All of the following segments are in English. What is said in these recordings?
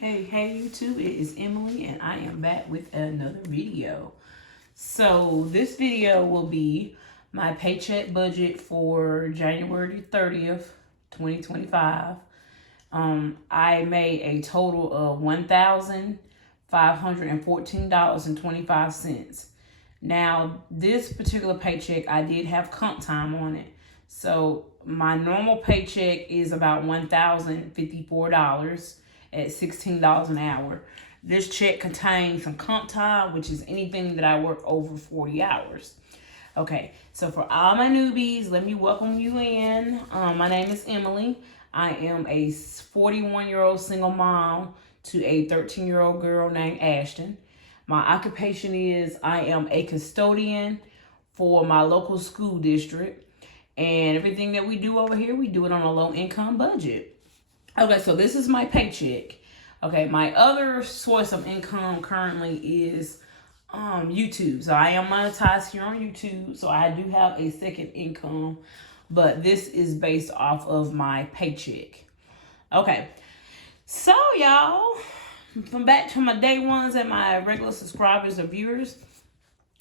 Hey YouTube, it is Emily and I am back with another video. So this video will be my paycheck budget for January 30th, 2025. I made a total of $1,514.25. Now, this particular paycheck, I did have comp time on it. So my normal paycheck is about $1,054 at $16 an hour. This check contains some comp time, which is anything that I work over 40 hours. Okay, so for all my newbies, let me welcome you in. My name is Emily. I am a 41-year-old single mom to a 13-year-old girl named Ashton. My occupation is I am a custodian for my local school district. And everything that we do over here, we do it on a low-income budget. Okay, so this is my paycheck. Okay, my other source of income currently is YouTube. So I am monetized here on YouTube. So I do have a second income, but this is based off of my paycheck. Okay, so y'all, from back to my day ones and my regular subscribers or viewers.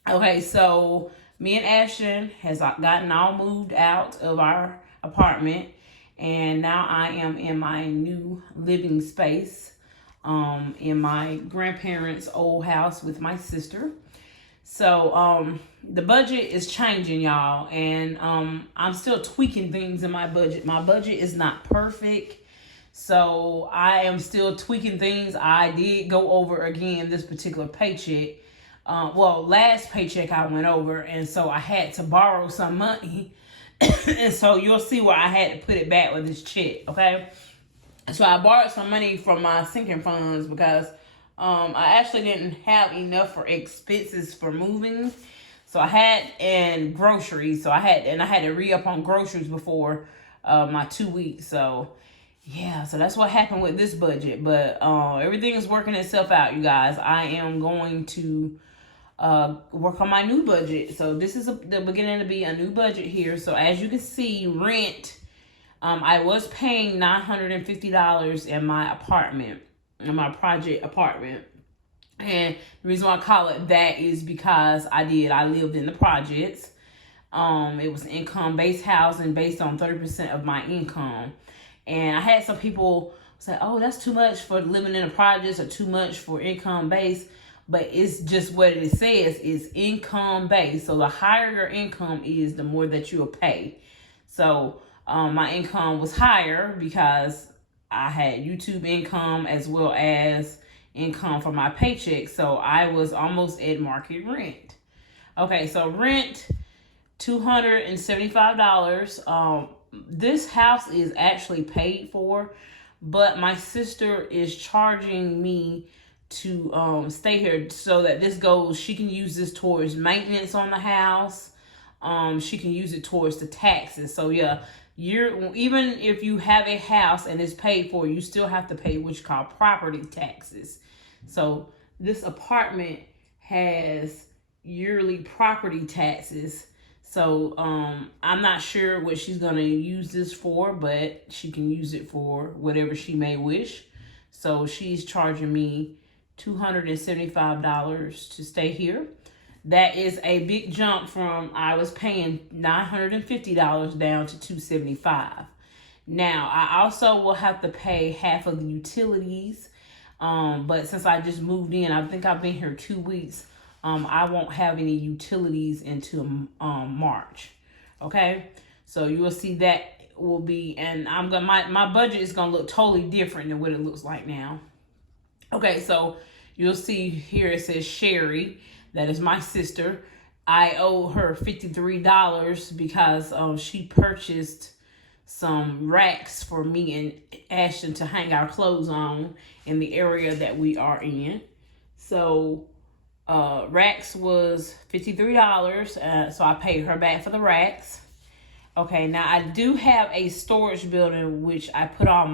Okay, so me and Ashton has gotten all moved out of our apartment. And now I am in my new living space in my grandparents' old house with my sister. So the budget is changing, y'all. And I'm still tweaking things in my budget. My budget is not perfect. So I am still tweaking things. I did go over again this particular paycheck. Last paycheck I went over. And so I had to borrow some money. And so you'll see where I had to put it back with this check, okay? So I borrowed some money from my sinking funds because I actually didn't have enough for expenses for moving. So I had and groceries. So I had to re-up on groceries before my 2 weeks. So yeah, so that's what happened with this budget. But everything is working itself out, you guys. I am going to work on my new budget. So this is the beginning to be a new budget here. So as you can see, rent, I was paying $950 in my apartment, in my project apartment. And the reason why I call it that is because I lived in the projects. It was income-based housing based on 30% of my income. And I had some people say, oh, that's too much for living in the projects or too much for income-based. But it's just what it says is income based. So the higher your income is, the more that you'll pay. So my income was higher because I had YouTube income as well as income from my paycheck. So I was almost at market rent. Okay, so rent, $275. This house is actually paid for, but my sister is charging me to stay here so that she can use this towards maintenance on the house. She can use it towards the taxes. So yeah, even if you have a house and it's paid for, you still have to pay what you call property taxes. So this apartment has yearly property taxes. So I'm not sure what she's gonna use this for, but she can use it for whatever she may wish. So she's charging me $275 to stay here. That is a big jump from I was paying $950 down to $275. Now I also will have to pay half of the utilities, but since I just moved in, I think I've been here 2 weeks. I won't have any utilities until March. Okay, so you will see that will be, and my budget is gonna look totally different than what it looks like now. Okay, so you'll see here it says Sherry. That is my sister. I owe her $53 because she purchased some racks for me and Ashton to hang our clothes on in the area that we are in. So racks was $53. So I paid her back for the racks. Okay, now I do have a storage building which I put all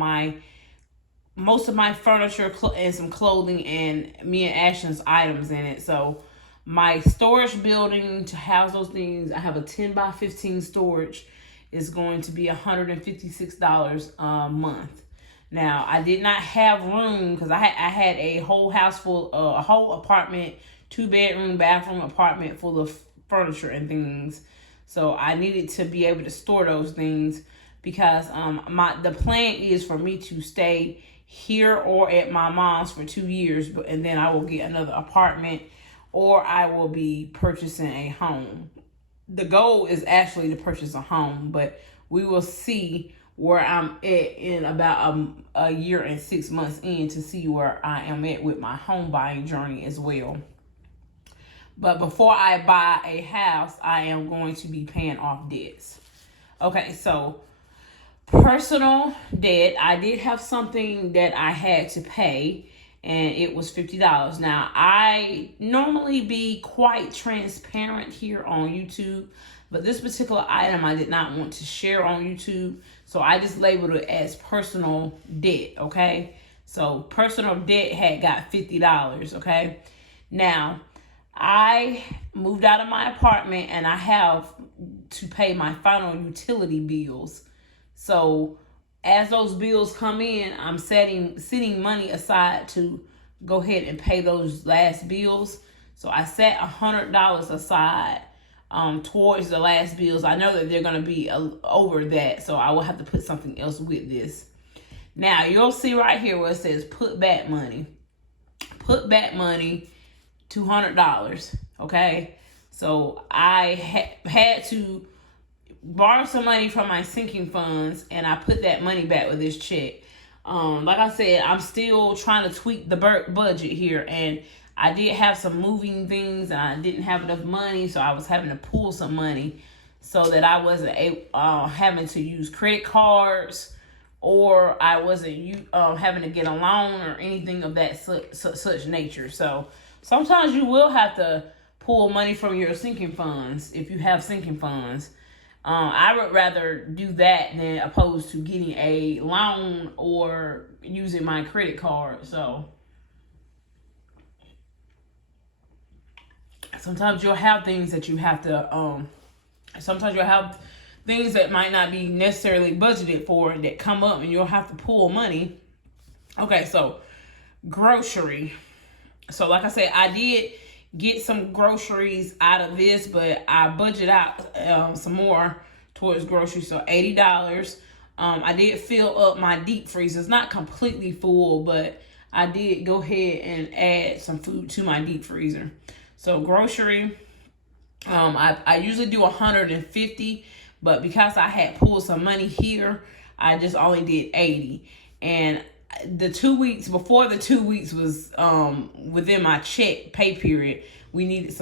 most of my furniture and some clothing and me and Ashton's items in it. So my storage building to house those things, I have a 10 by 15 storage, is going to be $156 a month. Now, I did not have room because I had a whole house full, a whole apartment, 2-bedroom, bathroom apartment full of furniture and things. So I needed to be able to store those things because the plan is for me to stay here or at my mom's for 2 years, and then I will get another apartment or I will be purchasing a home. The goal is actually to purchase a home, but we will see where I'm at in about a year and 6 months in to see where I am at with my home buying journey as well. But before I buy a house, I am going to be paying off debts. Okay, so personal debt, I did have something that I had to pay, and it was $50. Now, I normally be quite transparent here on YouTube, but this particular item I did not want to share on YouTube, so I just labeled it as personal debt, okay? So personal debt had got $50, okay? Now, I moved out of my apartment and I have to pay my final utility bills. So as those bills come in, I'm setting money aside to go ahead and pay those last bills. So I set $100 aside towards the last bills. I know that they're going to be over that, so I will have to put something else with this. Now, you'll see right here where it says put back money. Put back money, $200, okay? So I had to borrow some money from my sinking funds, and I put that money back with this check. Like I said, I'm still trying to tweak the budget here, and I did have some moving things, and I didn't have enough money, so I was having to pull some money so that I wasn't having to use credit cards, or I wasn't having to get a loan or anything of that such nature. So sometimes you will have to pull money from your sinking funds if you have sinking funds. I would rather do that than opposed to getting a loan or using my credit card. So sometimes you'll have things that you have to, sometimes you'll have things that might not be necessarily budgeted for that come up and you'll have to pull money. Okay, so grocery. So like I said, I did get some groceries out of this, but I budget out some more towards groceries, so $80. I did fill up my deep freezer. It's not completely full, but I did go ahead and add some food to my deep freezer. So grocery, I usually do 150, but because I had pulled some money here, I just only did 80. And the 2 weeks before the 2 weeks was within my check pay period, we needed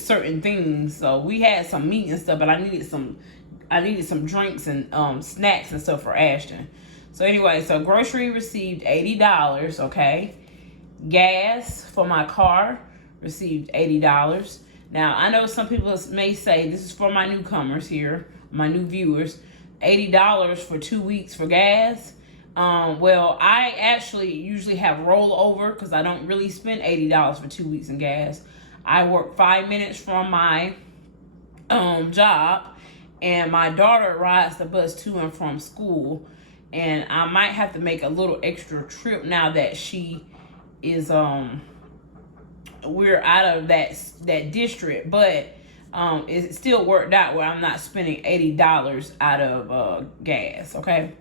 certain things. So we had some meat and stuff, but I needed some drinks and snacks and stuff for Ashton. So anyway, so grocery received $80, okay? Gas for my car received $80. Now, I know some people may say, this is for my newcomers here, my new viewers, $80 for 2 weeks for gas. Well, I actually usually have rollover because I don't really spend $80 for 2 weeks in gas. I work 5 minutes from my job, and my daughter rides the bus to and from school, and I might have to make a little extra trip now that she is we're out of that district, but it still worked out where I'm not spending $80 out of gas, okay?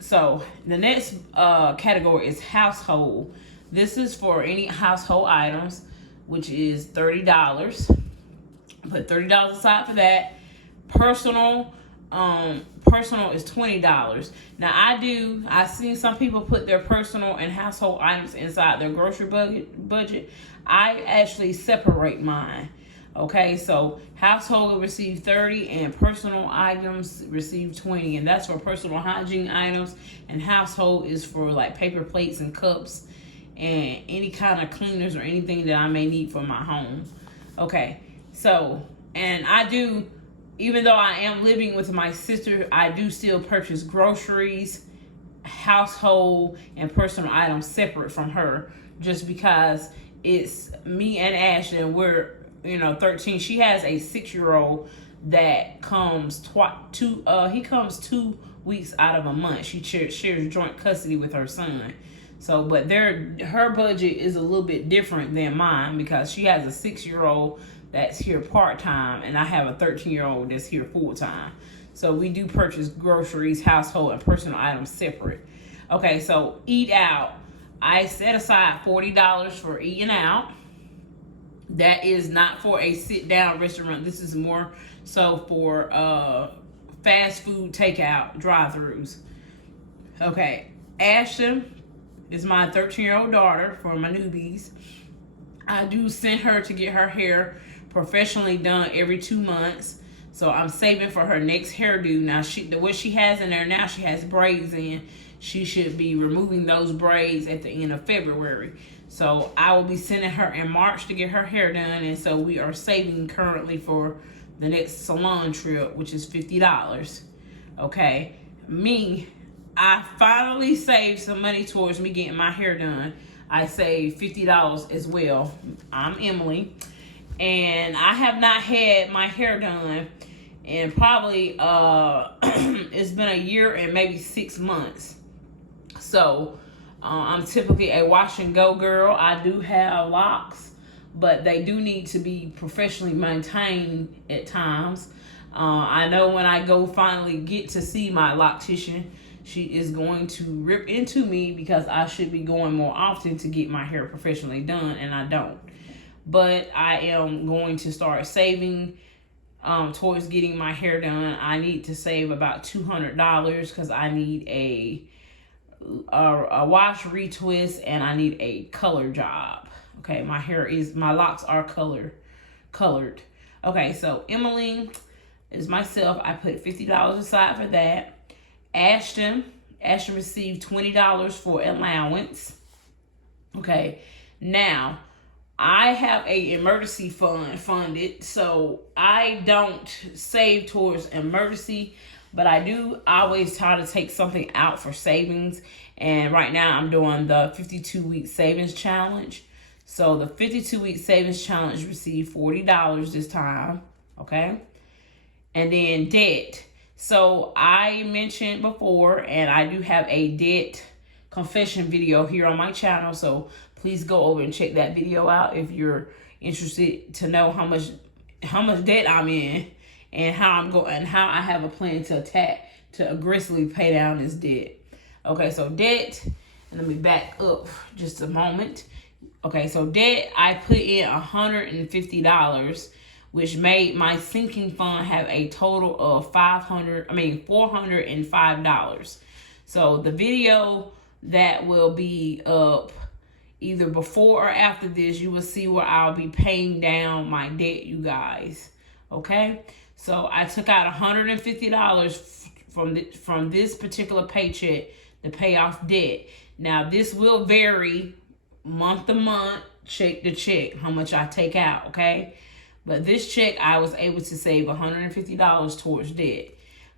So the next category is household. This is for any household items, which is $30. Put $30 aside for that. Personal is $20. Now I've seen some people put their personal and household items inside their grocery budget. I actually separate mine. Okay, so household will receive 30 and personal items receive 20, and that's for personal hygiene items, and household is for like paper plates and cups and any kind of cleaners or anything that I may need for my home. Okay, so, and I do, even though I am living with my sister, I do still purchase groceries, household, and personal items separate from her, just because it's me and Ashton, we're 13. She has a 6-year-old that comes he comes 2 weeks out of a month. She shares joint custody with her son. So, but her budget is a little bit different than mine because she has a 6-year-old that's here part-time, and I have a 13-year-old that's here full-time. So we do purchase groceries, household, and personal items separate. Okay, so eat out. I set aside $40 for eating out. That is not for a sit-down restaurant. This is more so for fast food takeout drive-thrus. Okay, Ashton is my 13-year-old daughter for my newbies. I do send her to get her hair professionally done every 2 months. So I'm saving for her next hairdo. Now, what she has in there now, she has braids in. She should be removing those braids at the end of February. So I will be sending her in March to get her hair done. And so we are saving currently for the next salon trip, which is $50. Okay. I finally saved some money towards me getting my hair done. I saved $50 as well. I'm Emily. And I have not had my hair done in probably, it's been a year and maybe 6 months. So, I'm typically a wash and go girl. I do have locks, but they do need to be professionally maintained at times. I know when I go finally get to see my loctician, she is going to rip into me because I should be going more often to get my hair professionally done, and I don't. But I am going to start saving towards getting my hair done. I need to save about $200 because I need a wash retwist, and I need a color job. Okay, my locks are colored. Okay, so Emily is myself. I put $50 aside for that. Ashton received $20 for allowance. Okay, now I have a emergency fund funded, so I don't save towards emergency, but I do always try to take something out for savings. And right now I'm doing the 52-week savings challenge. So the 52-week savings challenge received $40 this time. Okay. And then debt. So I mentioned before, and I do have a debt confession video here on my channel. So please go over and check that video out if you're interested to know how much debt I'm in and how I have a plan to aggressively pay down this debt. Okay, so debt, and let me back up just a moment. Okay, so debt, I put in $150, which made my sinking fund have a total of $405. So the video that will be up either before or after this, you will see where I'll be paying down my debt, you guys. Okay, so I took out $150 from this particular paycheck to pay off debt. Now this will vary month to month, check to check, how much I take out. Okay, but this check I was able to save $150 towards debt.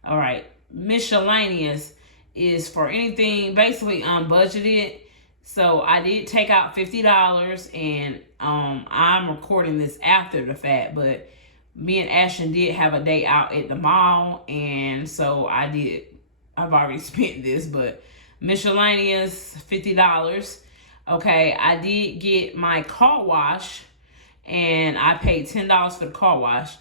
All right, miscellaneous is for anything basically unbudgeted. So I did take out $50, and I'm recording this after the fact, but me and Ashton did have a day out at the mall, and so I've already spent this, but miscellaneous $50. Okay, I did get my car wash, and I paid $10 for the car wash.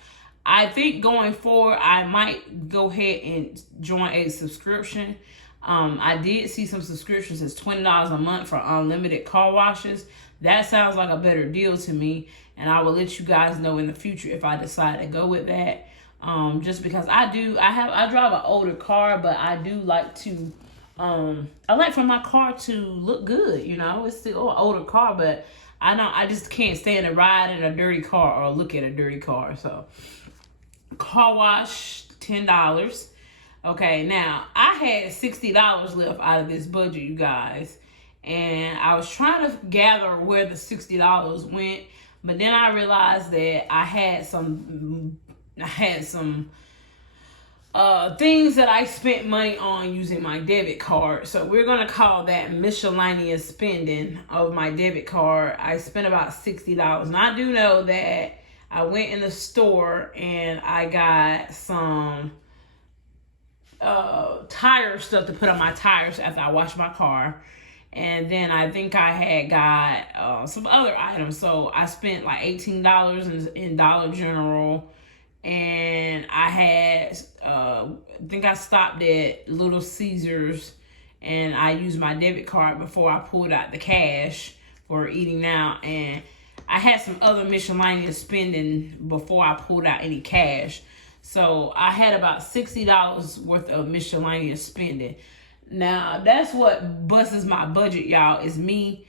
I think going forward, I might go ahead and join a subscription. I did see some subscriptions as $20 a month for unlimited car washes. That sounds like a better deal to me, and I will let you guys know in the future if I decide to go with that. Just because I drive an older car, but I do like to, I like for my car to look good. You know, it's still an older car, but I just can't stand to ride in a dirty car or look at a dirty car. So car wash, $10. Okay, now I had $60 left out of this budget, you guys, and I was trying to gather where the $60 went, but then I realized that I had some things that I spent money on using my debit card. So we're gonna call that miscellaneous spending of my debit card. I spent about $60, and I do know that I went in the store and I got some tire stuff to put on my tires after I wash my car. And then I think I had got some other items. So I spent like $18 in Dollar General. And I had, I think I stopped at Little Caesars. And I used my debit card before I pulled out the cash for eating out. And I had some other miscellaneous spending before I pulled out any cash. So I had about $60 worth of miscellaneous spending. Now, that's what busts my budget, y'all, is me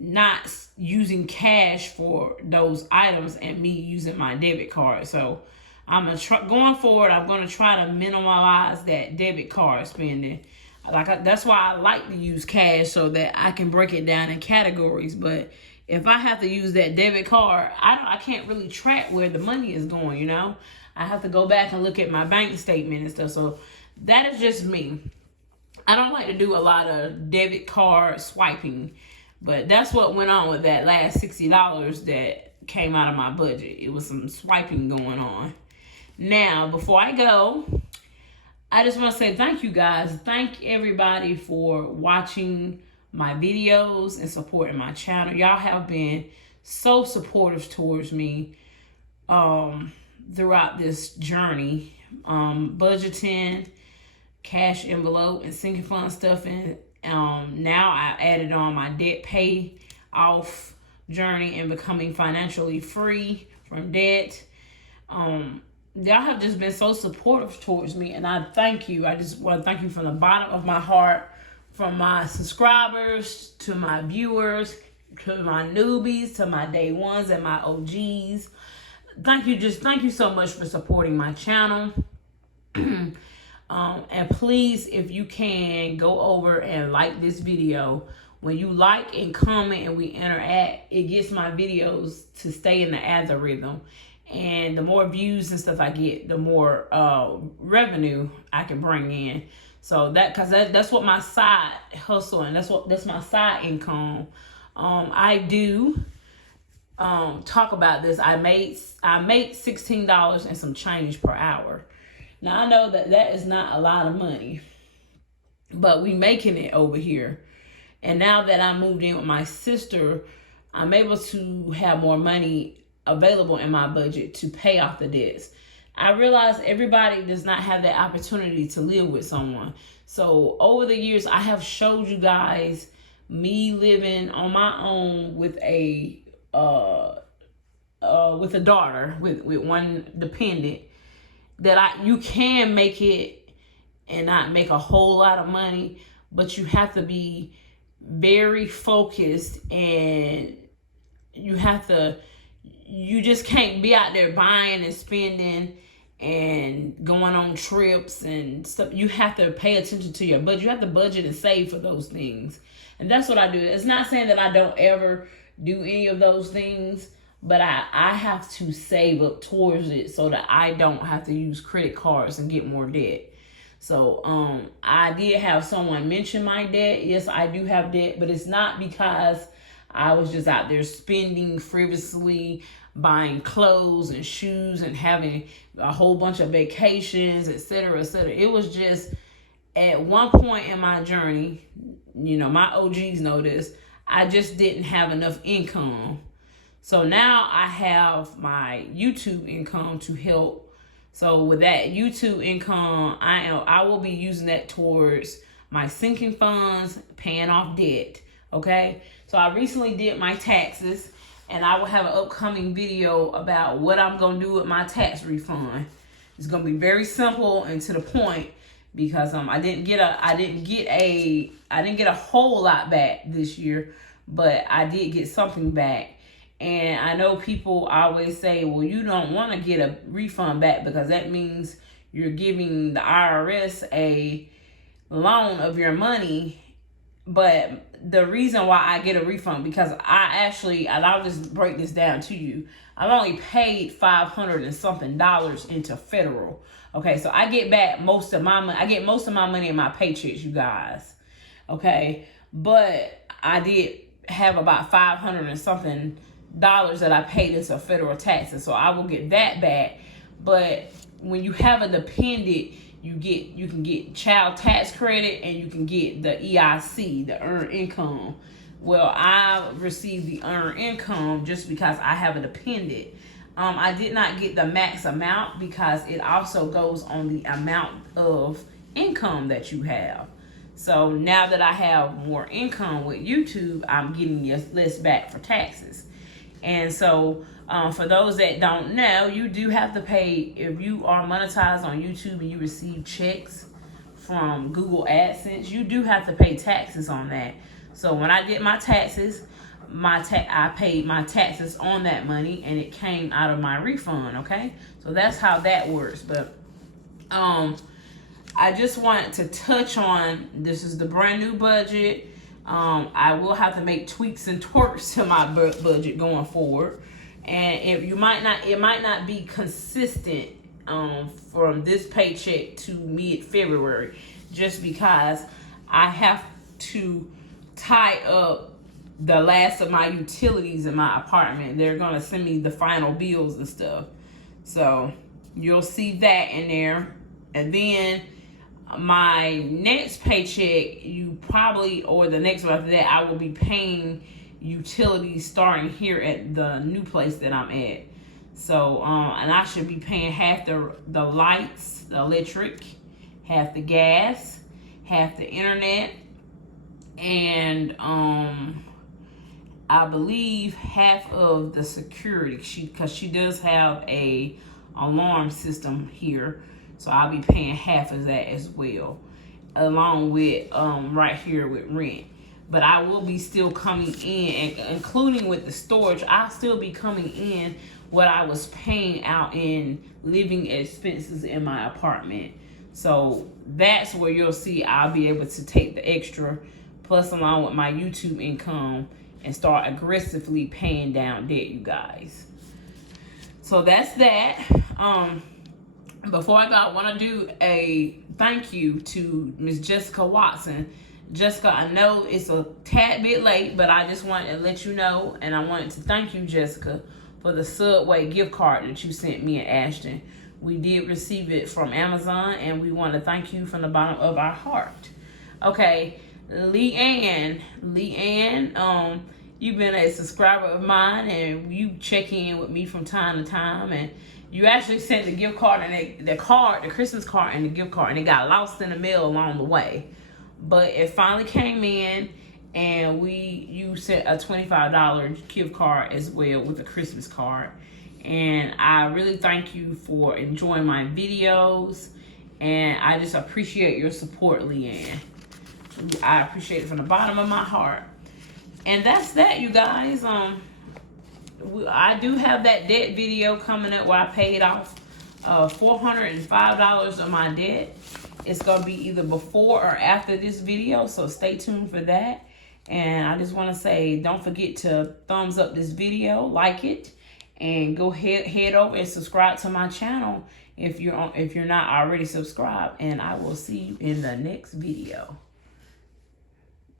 not using cash for those items and me using my debit card. So I'm going forward, I'm going to try to minimize that debit card spending. That's why I like to use cash, so that I can break it down in categories. But if I have to use that debit card, I can't really track where the money is going, you know? I have to go back and look at my bank statement and stuff. So that is just me. I don't like to do a lot of debit card swiping, but that's what went on with that last $60 that came out of my budget. It was some swiping going on. Now, before I go, I just want to say thank you guys. Thank everybody for watching my videos and supporting my channel. Y'all have been so supportive towards me throughout this journey, budgeting, cash envelope, and sinking fund stuff. And now I added on my debt pay off journey and becoming financially free from debt. Y'all have just been so supportive towards me, and I thank you. I just want to thank you from the bottom of my heart, from my subscribers to my viewers, to my newbies, to my day ones and my OGs. Thank you so much for supporting my channel. And please, if you can, go over and like this video. When you like and comment and we interact, it gets my videos to stay in the algorithm. And the more views and stuff I get, the more revenue I can bring in. So that's what my side hustle, and that's my side income. I do talk about this. I make $16 and some change per hour. Now I know that is not a lot of money, but we making it over here. And now that I moved in with my sister, I'm able to have more money available in my budget to pay off the debts. I realize everybody does not have that opportunity to live with someone. So over the years, I have showed you guys me living on my own with a daughter, with one dependent, that you can make it and not make a whole lot of money, but you have to be very focused, and you just can't be out there buying and spending and going on trips and stuff. You have to pay attention to your budget. You have to budget and save for those things. And that's what I do. It's not saying that I don't ever do any of those things, but I have to save up towards it so that I don't have to use credit cards and get more debt. So I did have someone mention my debt. Yes, I do have debt, but it's not because I was just out there spending frivolously, buying clothes and shoes and having a whole bunch of vacations, etc., etc. It was just at one point in my journey, you know, my OGs know this, I just didn't have enough income. So now I have my YouTube income to help. So with that YouTube income, I will be using that towards my sinking funds, paying off debt. Okay. So I recently did my taxes, and I will have an upcoming video about what I'm going to do with my tax refund. It's going to be very simple and to the point, because I didn't get a whole lot back this year, but I did get something back. And I know people always say, well, you don't want to get a refund back because that means you're giving the IRS a loan of your money. But the reason why I get a refund, because I'll just break this down to you. I've only paid $500 and something into federal. Okay, so I get back most of my money. I get most of my money in my paychecks, you guys. Okay, but I did have about $500 and something that I paid into federal taxes, so I will get that back. But when you have a dependent, you can get child tax credit, and you can get the EIC, the earned income. Well, I received the earned income just because I have a dependent. I did not get the max amount because it also goes on the amount of income that you have. So now that I have more income with YouTube, I'm getting less back for taxes. And so for those that don't know, you do have to pay, if you are monetized on YouTube and you receive checks from Google AdSense, you do have to pay taxes on that. So when I did my taxes, I paid my taxes on that money, and it came out of my refund. Okay, so that's how that works. But I just wanted to touch on, this is the brand new budget. I will have to make tweaks and twerks to my budget going forward, and it might not be consistent from this paycheck to mid-February, just because I have to tie up the last of my utilities in my apartment. They're gonna send me the final bills and stuff, so you'll see that in there. And then my next paycheck, or the next one after that, I will be paying utilities starting here at the new place that I'm at. So and I should be paying half the lights, the electric, half the gas, half the internet, and I believe half of the security, because she does have a alarm system here, so I'll be paying half of that as well, along with right here with rent. But I will be still coming in, and including with the storage, I'll still be coming in what I was paying out in living expenses in my apartment. So that's where you'll see I'll be able to take the extra, plus along with my YouTube income, and start aggressively paying down debt, you guys. So that's that. Before I go, I want to do a thank you to Miss Jessica Watson. Jessica, I know it's a tad bit late, but I just wanted to let you know, and I wanted to thank you, Jessica, for the Subway gift card that you sent me and Ashton. We did receive it from Amazon, and we want to thank you from the bottom of our heart. Okay, Leanne, you've been a subscriber of mine, and you check in with me from time to time, and you actually sent the gift card and the Christmas card and the gift card, and it got lost in the mail along the way. But it finally came in, and you sent a $25 gift card as well with a Christmas card. And I really thank you for enjoying my videos, and I just appreciate your support, Leanne. I appreciate it from the bottom of my heart. And that's that, you guys. I do have that debt video coming up where I paid off $405 of my debt. It's going to be either before or after this video, so stay tuned for that. And I just want to say, don't forget to thumbs up this video, like it, and go head over and subscribe to my channel if you're not already subscribed. And I will see you in the next video.